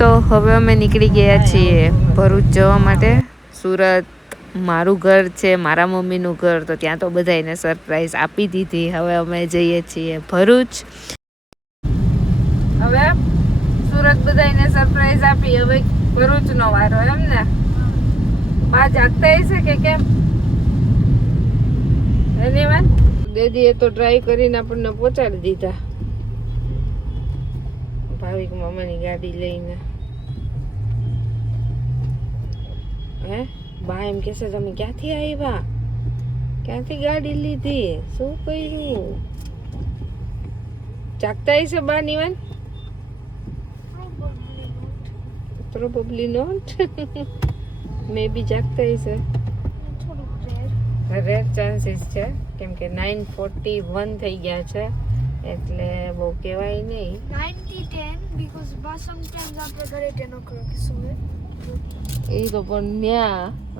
તો હવે અમે નીકળી ગયા છીએ ભરૂચ જવા માટે. સુરત મારું ઘર છે, મારા મમ્મીનું ઘર, તો ત્યાં તો બધાને સરપ્રાઈઝ આપી દીધી. હવે અમે જઈએ છીએ ભરૂચ. હવે સુરત બધાને સરપ્રાઈઝ આપી, હવે ભરૂચનો વારો એમ ને. બા જાગતા હશે કે કેમ? ધન્યવાદ. દીદીએ તો ડ્રાઈવ કરીને આપણને પહોંચાડી દીધા ભાવિક મામાની ગાડી લઈને. હે બા એમ કહેશે તમે ક્યાંથી આવ્યા, ક્યાંથી ગાડી લીધી, શું કર્યું? જાગતા હશે બા નિવાન? Probably not. મે બી જાગતા હશે. રેર ચાન્સીસ છે કેમ કે 9:41 થઈ ગયા છે, એટલે બહુ કહેવાય નહીં. 9:10 because sometimes આપણે ઘરે 10 o'clock સુવે. એ તો પણ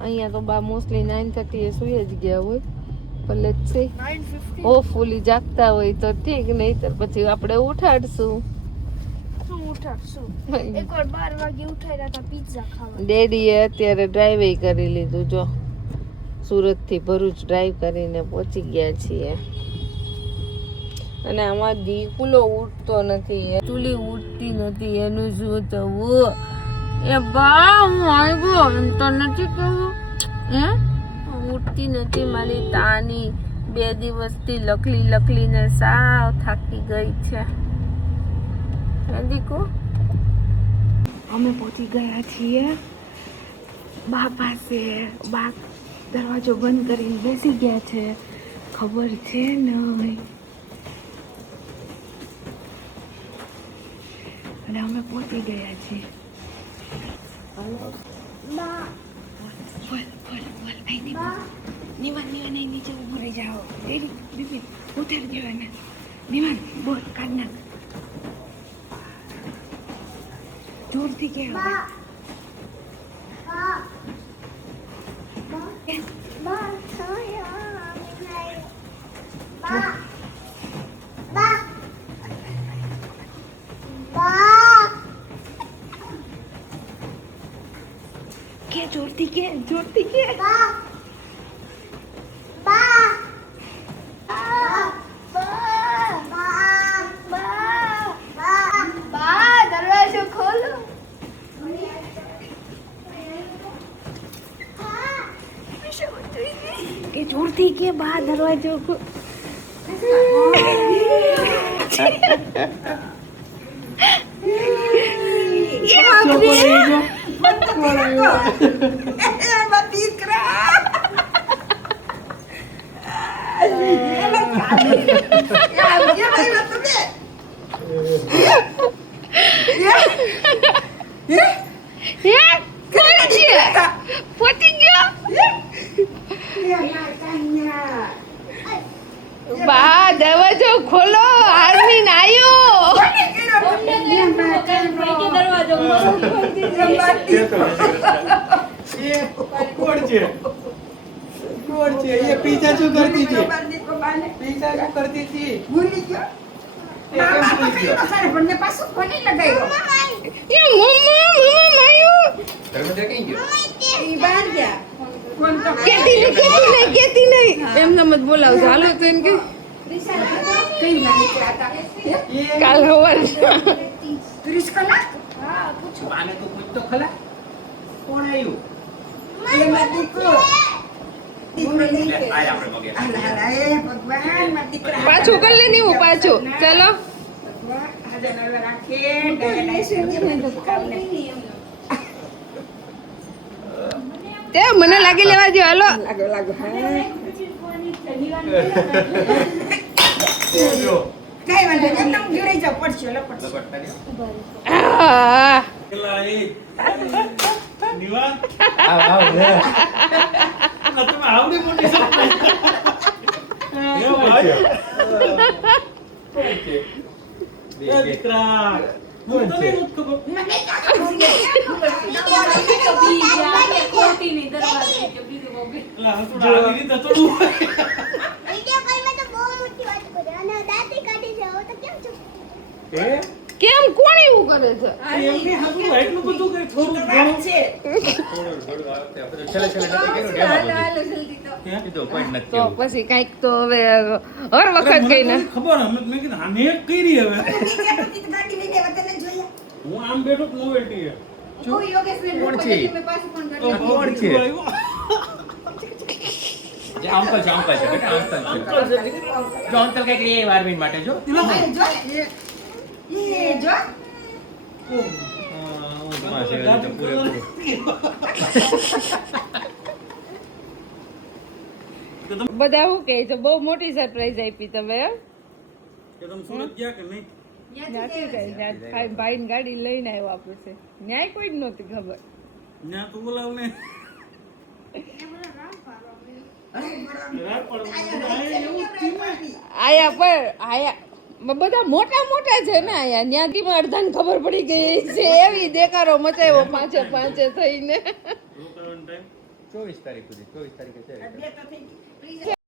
અહીંયા તો બા મોસ્ટલી 9:30 એ સુઈ જ ગયા હોય. ભલે જ છે 9:50 હોપફુલી જાગતા હોય તો ઠીક, નહીં તો પછી આપણે ઉઠાડશું. શું ઉઠાડશું? એકવાર 12 વાગે ઉઠાડ્યા હતા પિઝા ખાવા. ડેડીએ અત્યારે ડ્રાઈવ કરી લીધું. જો સુરતથી ભરૂચ ડ્રાઈવ કરીને પહોંચી ગયા છીએ. અને આમાં દીકુલો ઉઠતો નથી, ચૂલી ઉઠતી નથી. એનું શું થવું? એ બા હું આવ્યો એમ તો નથી કહું. હે ઉઠતી નથી મારી તાની. 2 દિવસથી લખલીને સાવ થાકી ગઈ છે. દીકુ અમે પહોંચી ગયા છીએ બા પાસે. બા દરવાજો બંધ કરીને બેસી ગયા છે, ખબર છે નહીં. અને અમે પહોંચી ગયા છીએ. નિવાન નીચે ઉભો રહી જાઓ. બીબી ઉતારી દેવાના. નિવાન બોલ કાઢ નાખ. જોરથી કે જોરથી કે દરવાજો ખોલો. કે જોરથી કે બા દરવાજો બા દરવાજો ખોલો, આર્મી આવ્યો. ये पीछा क्यों करती थी? पीछा क्यों करती थी? भूली क्यों? પણ પાછું કોને લગાવ્યો? એ મમ્મા આવ્યો. दरवाजा कहीं गयो? ઈ બહાર ગયા. કોણ તો કેતી નહીં એમને મત બોલાવજો. હાલો તો એમ કે કઈ ના નીકળ્યા હતા. કાલ હવાર 30 કલાક? હા પૂછો. आने तो कुछ तो खला कौन आयु? એ માર દીકરો. आया हमरे मगे અલા એ ભગવાન માર દીકરા. પાછું કરી લે નહીં પાછું. ચાલો હાજર નવરા રાખે ડાયનાઇઝ કામને. તે મને લાગી લેવા દો. હાલો લાગો હા. जो કઈ વાંધો નહીં, એમને હું જોડે જાઉં. પડશે લપડશે. लपटता नहीं આ Kelai. Niwan. आओ ले Atau mau deh mau disapa. Ya, Pak. Ya, Dikra. Betul ni untuk lah, tu dah ini dah tu. કેમ કોણ એવું હું કરે છે એમની હાથું એટલું બધું કઈ થોડું ઘણું તો પછી કઈક તો હવે હર વખત કઈ ને ખબર મેં કીધું આને એક કરી હવે હું આમ બેઠો નોવેલ્ટી હે કોણ છે આવ્યો જે અંકલ છે બેટા અંકલ છે જો અંકલ કઈક લઈ આવ્યા અરવિંદ માટે જો બધા શું કહે છે બહુ મોટી સરપ્રાઈઝ આપી તમે એમ? કે તમે સુરત ગયા કે નહીં ત્યાંથી કઈ ત્યાં ભાઈ ગાડી લઈને આવ્યો આપડે છે ન્યાય કોઈ જ નહોતી ખબર ત્યાં તો બોલાવ ને આયા પર આયા બધા મોટા મોટા છે ને આયા ત્યાંથી અડધાને ખબર પડી ગઈ છે એવી દેકારો મચાવ્યો પાંચે થઈને રોકાવાનો ટાઈમ 24 તારીખ સુધી 24 તારીખે છે